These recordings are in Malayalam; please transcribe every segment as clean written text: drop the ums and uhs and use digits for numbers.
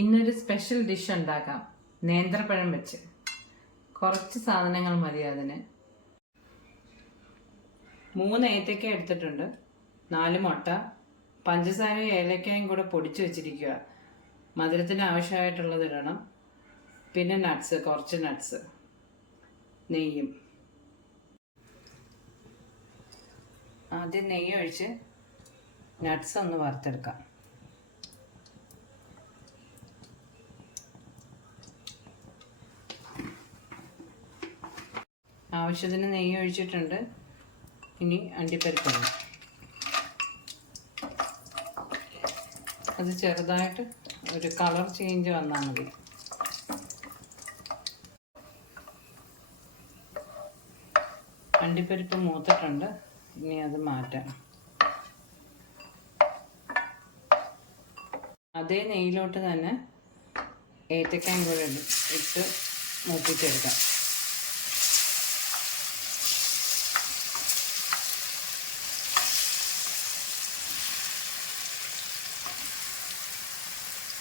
ഇന്നൊരു സ്പെഷ്യൽ ഡിഷ് ഉണ്ടാക്കാം. നേന്ത്രപ്പഴം വെച്ച്. കുറച്ച് സാധനങ്ങൾ മതി അതിന്. 3 ഏത്തക്ക എടുത്തിട്ടുണ്ട്, 4 മുട്ട, പഞ്ചസാരയും ഏലക്കായും കൂടെ പൊടിച്ചു വെച്ചിരിക്കുക. മധുരത്തിന് ആവശ്യമായിട്ടുള്ളത് ഇടണം. പിന്നെ നട്ട്സ്, കുറച്ച് നട്ട്സ്, നെയ്യും. ആദ്യം നെയ്യ് ഒഴിച്ച് നട്ട്സ് ഒന്ന് വറുത്തെടുക്കാം. ആവശ്യത്തിന് നെയ്യ് ഒഴിച്ചിട്ടുണ്ട്. ഇനി അണ്ടിപ്പരിപ്പാണ്. അത് ചെറുതായിട്ട് ഒരു കളർ ചേഞ്ച് വന്നാൽ മതി. അണ്ടിപ്പരിപ്പ് മൂത്തിട്ടുണ്ട്, ഇനി അത് മാറ്റാം. അതേ നെയ്യിലോട്ട് തന്നെ ഏത്തക്കായും കൂടെ ഇട്ട് മൂപ്പിച്ചെടുക്കാം.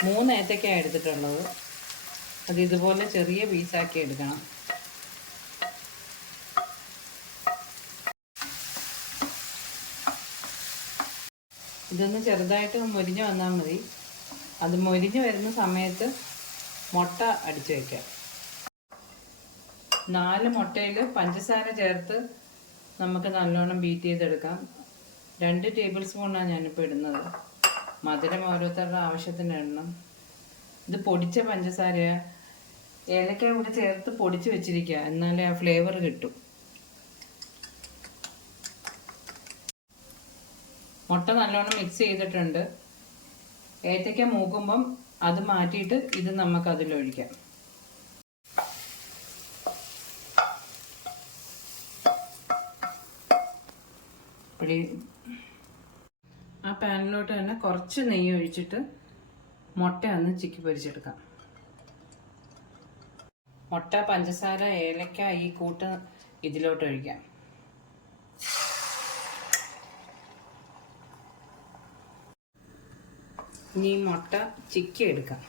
മൂന്ന് ഏത്തക്കാണ് എടുത്തിട്ടുള്ളത്. അത് ഇതുപോലെ ചെറിയ പീസാക്കി എടുക്കണം. ഇതൊന്ന് ചെറുതായിട്ട് മൊരിഞ്ഞ് വന്നാൽ മതി. അത് മൊരിഞ്ഞ് വരുന്ന സമയത്ത് മുട്ട അടിച്ചു വയ്ക്കാം. 4 മുട്ടയിൽ പഞ്ചസാര ചേർത്ത് നമുക്ക് നല്ലോണം ബീറ്റ് ചെയ്തെടുക്കാം. 2 ടേബിൾ സ്പൂണാണ് ഞാനിപ്പോൾ ഇടുന്നത്. മധുരം ഓരോരുത്തരുടെ ആവശ്യത്തിന് ഇടണം. ഇത് പൊടിച്ച പഞ്ചസാരയാണ്. ഏലക്ക കൂടെ ചേർത്ത് പൊടിച്ച് വെച്ചിരിക്കുക, എന്നാലേ ആ ഫ്ലേവർ കിട്ടും. മുട്ട നല്ലോണം മിക്സ് ചെയ്തിട്ടുണ്ട്. ഏത്തക്ക മൂക്കുമ്പം അത് മാറ്റിയിട്ട് ഇത് നമുക്ക് അതിലൊഴിക്കാം. ആ പാനിലോട്ട് തന്നെ കുറച്ച് നെയ്യ് ഒഴിച്ചിട്ട് മുട്ട ഒന്ന് ചിക്കി പൊരിച്ചെടുക്കാം. മുട്ട, പഞ്ചസാര, ഏലക്ക ഈ കൂട്ട് ഇതിലോട്ട് ഒഴിക്കാം. ഇനി മുട്ട ചിക്കി എടുക്കാം.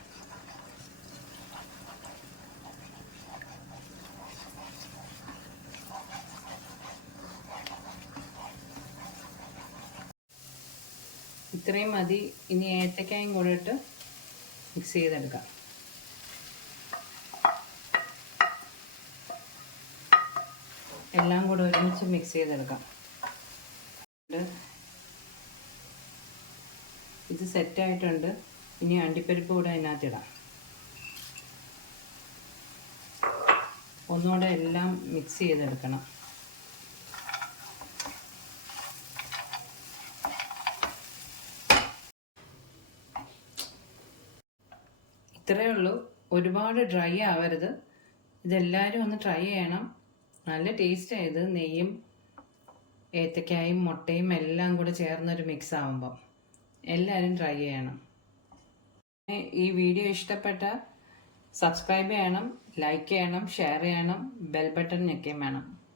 ഇത്രയും മതി. ഇനി ഏത്തക്കായും കൂടെ ഇട്ട് മിക്സ് ചെയ്തെടുക്കാം. എല്ലാം കൂടെ ഒരുമിച്ച് മിക്സ് ചെയ്തെടുക്കാം. ഇത് സെറ്റായിട്ടുണ്ട്. ഇനി അണ്ടിപ്പരിപ്പ് കൂടെ അതിനകത്തിടാം. ഒന്നുകൂടെ എല്ലാം മിക്സ് ചെയ്തെടുക്കണം. ഇത്രയേ ഉള്ളൂ. ഒരുപാട് ഡ്രൈ ആവരുത്. ഇതെല്ലാവരും ഒന്ന് ട്രൈ ചെയ്യണം. നല്ല ടേസ്റ്റ് ആയത്. നെയ്യും ഏത്തക്കായും മുട്ടയും എല്ലാം കൂടെ ചേർന്നൊരു മിക്സ് ആവുമ്പം എല്ലാവരും ട്രൈ ചെയ്യണം. ഈ വീഡിയോ ഇഷ്ടപ്പെട്ട സബ്സ്ക്രൈബ് ചെയ്യണം, ലൈക്ക് ചെയ്യണം, ഷെയർ ചെയ്യണം, ബെൽ ബട്ടൺ ഞെക്കുകയും വേണം.